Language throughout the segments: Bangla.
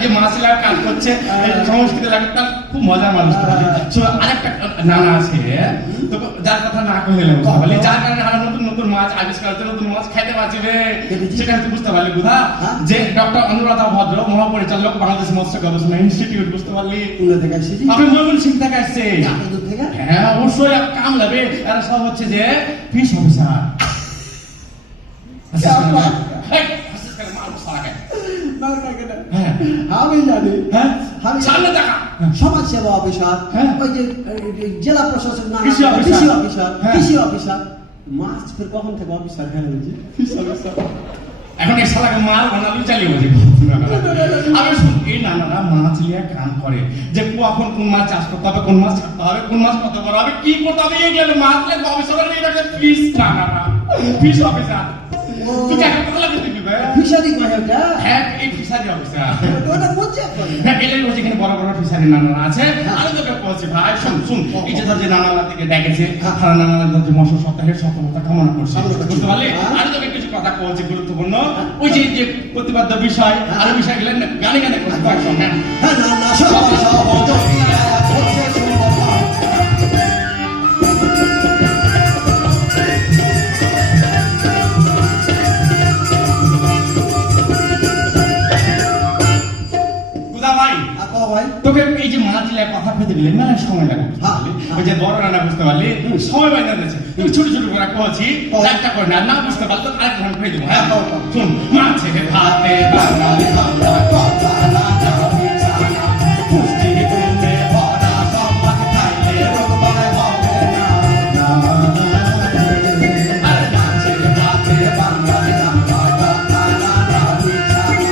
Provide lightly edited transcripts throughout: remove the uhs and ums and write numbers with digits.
যে মাছলা কাজ করছে সংস্কৃত লাগে তার খুব মজার মানুষ। আরেকটা নানা আছে তো যার কথা না কইলে বলে যার কারণে আমরা নতুন নতুন মাছ আবিষ্কার হচ্ছে, নতুন মাছ খাইতে পারছি রে, সেটা তুই বুঝতে পারলি বুধা যে ডক্টর অনুরাধা ভদ্র মহাপরিচালক বাংলাদেশ মৎস্য গবেষণা ইনস্টিটিউট, বুঝতে পারলি? আমি ময়মনসিংহ থেকে আসছে। হ্যাঁ অবশ্যই কাম লাগবে, এরা সব হচ্ছে যে ফিশ অফিসার। আমি জানি সমাজ সেবা অফিসার, ওই যে জেলা প্রশাসক, কৃষি অফিসার, মাছ ফের কখন থেকে অফিসার হয়ে গেছে ফিশ অফিসার। এখন এই শালাকে মাল বানালি চালিয়ে বসে। আমি এই নানারা মাছ নিয়ে কাম করে যে কখন কোন মাছ চাষ করতে হবে, কোন মাছ ছাড়তে হবে, কোন মাছ কত বড় হবে, কি করতে হবে, এই গেলে মাছ লাগবে অফিসার ফিশ নানারা ফিশ অফিসার। তুই কাকে কথা লাগে দিবি ভাই? ফিশারি কয় ওটা? হ্যাঁ এই ফিশারি অফিসার। ওটা কোচে করে? হ্যাঁ এলাই ওই যেখানে বড় বড় ফিশারি নানারা আছে। আমি তোকে বলছি ভাই শুন এই যে ধর যে নানারা থেকে ডেকেছে, তারা নানারা ধর যে মশা সপ্তাহের সফলতা কামনা করছে, বুঝতে পারলি? আমি তোকে কিছু কথা বলছি গুরুত্বপূর্ণ, ওই যে যে প্রতিপাদ্য বিষয় আর বিষয়গুলো গানে গানে করছি কয়েকসঙ্গে। হ্যাঁ না না সব তোকে এই যে মাছ কথা পেতে গেলে মেলা সময় লাগে, ওই যে বড় রান্না বুঝতে পারলি সময় বাইরে দিয়েছে, তুমি ছোট ছোট করে কছি একটা করে না বুঝতে পারলে তো আরেক ঘন্টা পেয়ে দেবো। হ্যাঁ শুন, মাছে ভাতে বাঙালি বাংলা কথা না যাবি জানা, পুষ্টি গুণে ভরা সব মাছ খাইলে রোগ বাড়ায় হবে না। আরে মাছে ভাতে বাঙালি বাংলা কথা না যাবি জানা,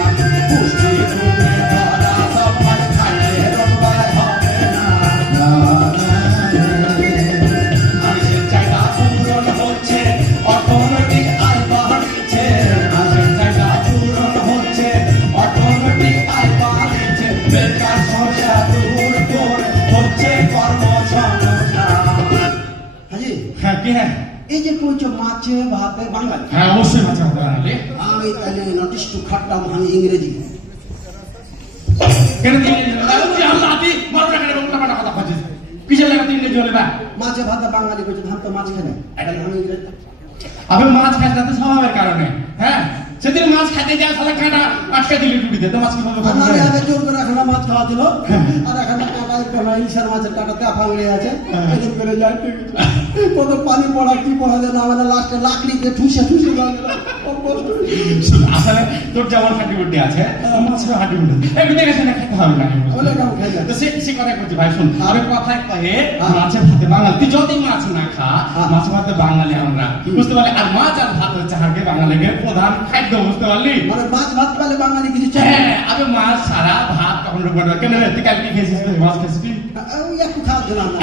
পুষ্টি গুণে ভরা সব মাছ খাইলে রোগ বাড়ায় হবে না। মানুষের চাহিদা পূরণ হচ্ছে, অর্থনৈতিক আয় বাড়ছে, মানুষের চাহিদা পূরণ হচ্ছে, অর্থনৈতিক আয় বাড়ছে, বেকার সমস্যা দূর করে হচ্ছে কর্মসংস্থান। হাজি হ্যাঁ কি হ্যাঁ এই যে কইছো মাছে ভাতে বাঙালি, হ্যাঁ অবশ্যই মাছে ভাতে বাঙালি। আমি তাহলে নটিস্ট খাটতাম আমি ইংরেজি কেন তুই আল্লাহ আতি মারো না কেন উল্টা পাল্টা কথা বলছিস? কিসের লাগা তুই ইংরেজি বলে বা? মাছে ভাতে বাঙালি কইছো, ধান তো মাছ খায় না, তাহলে আমি ইংরেজি আমি মাছ খাই না তো স্বভাবের কারণে। হ্যাঁ সেদিন মাছ খাইতে যায় সালা কাঁটা আটকা দিলি টুটিতে, তো মাছ কি বলবো? আমার আগে জোর করে এখানে মাছ খাওয়া ছিল, আর এখানে কাটা একটা ইলশার মাছের কাটাতে আফাংলে আছে, এদিক করে যায় কত পানি পড়া কি পড়া যেন আমাদের লাস্টে লাকড়িতে ঠুসে ঠুসে আসলে তোর যেমন হাঁটি বুদ্ধি আছে মাছের হাঁটি বুদ্ধি একটু দেখে শুনে খেতে হবে না। তো সে কথা করছি ভাই শুন, আমি কথায় কহে মাছে ভাতে বাঙালি, তুই যদি মাছ না খা মাছে ভাতে বাঙালি আমরা, বুঝতে পারলি? আর মাছ আর ভাত হচ্ছে হাঁকে বাঙালিদের প্রধান খাদ্য, বুঝতে পারলি? মানে মাছ ভাত পেলে বাঙালি কিছু চাই। হ্যাঁ আমি মাছ ছাড়া ভাত কখন রোববার কেন তুই কালকে খেয়েছিস, মাছ খেয়েছিস? ওই একটু খাওয়া দিলাম না,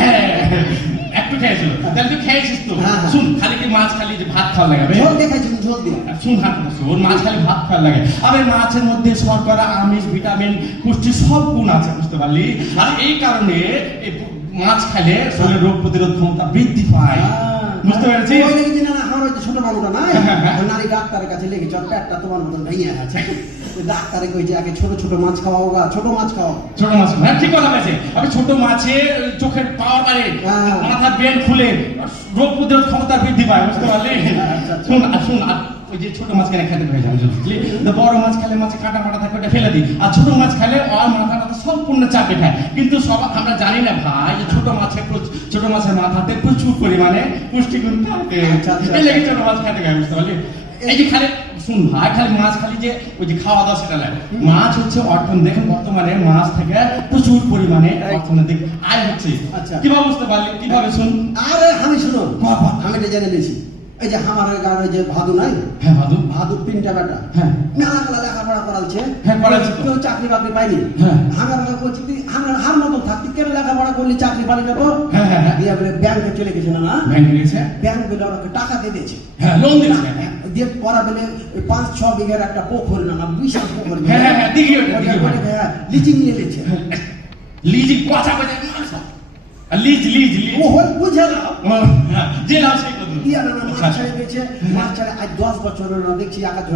একটু খেয়েছিল, তাহলে তুই খেয়েছিস তো। শুন খালি কি মাছ খালি যে ভাত খাওয়া লাগে? ঝোল দেখাইছি ঝোল দিয়ে শুন হাত ওর মাছ খালি ভাত খাওয়া লাগে। আর এই মাছের মধ্যে শর্করা, আমিষ, ভিটামিন, পুষ্টি সব গুণ আছে, বুঝতে পারলি? আর এই কারণে মাছ খেলে শরীরের রোগ প্রতিরোধ ক্ষমতা বৃদ্ধি পায়, বুঝতে পেরেছি? আমার ওই ছোট মানুষটা নাই নারী ডাক্তারের কাছে লেগেছে, পেটটা তোমার মতন ভেঙে আছে, ডাক্তারে কইছে আগে ছোট ছোট মাছ খাওয়াও, ছোট মাছ খাওয়াও, ছোট মাছ। হ্যাঁ ঠিক কথা বলেছে, আমি ছোট মাছে চোখের পাওয়ার বাড়ে, মাথার ব্রেন খুলে রোগ প্রতিরোধ ক্ষমতা বৃদ্ধি পায়, বুঝতে পারলি? শুন শুন ওই যে ছোট মাছ কেন খেতে হয়ে যাবে, বুঝলি? বড় মাছ খেলে মাছে কাটা মাটা থাকে ওটা ফেলে দিই, আর ছোট মাছ খেলে আর মাথাটা সম্পূর্ণ চাপে খায়। কিন্তু সব আমরা জানি না ভাই যে ছোট মাছের মাথাতে প্রচুর পরিমাণে পুষ্টিগুণ থাকে, এই লেগে ছোট মাছ খেতে খায়, বুঝতে পারলি? এই যে খালি শুন ভাই, খালি মাছ খালি যে ওই যে খাওয়া দাওয়া সেটা লাগে, মাছ হচ্ছে অর্থনীতি। দেখেন বর্তমানে মাছ থেকে প্রচুর পরিমাণে অর্থনৈতিক আয় হচ্ছে। কিভাবে বুঝতে পারলি? কিভাবে শুন? আরে আমি শুনো, আমি এটা জেনে নিয়েছি। এই যে আমার গাঁয়ের যে ভাদু নাই, হ্যাঁ ভাদু তিনটা বেটা, হ্যাঁ মেলা লেখাপড়া করাচ্ছে, হ্যাঁ করাচ্ছে, কেউ চাকরি বাকরি পাইনি। আমার বলছি তুই হার মতন থাকতি, কেন লেখাপড়া করলি চাকরি পালি যাবো? দিয়ে ব্যাংকে চলে গেছে না, ব্যাংক বলে ওনাকে টাকা দিয়ে দিয়েছে, লোন দিয়েছে, দিয়ে পড়া বলে 5-6 বিঘার একটা পোখর না, বিশাল পোখর, লিচিং নিয়ে নিয়েছে, লিজি কথা বলে লিজ ও বুঝে না যে লাভ সেই মাছ ছেড়ে দিয়েছে, মাছ ছেড়ে আজ 10 বছর দেখছি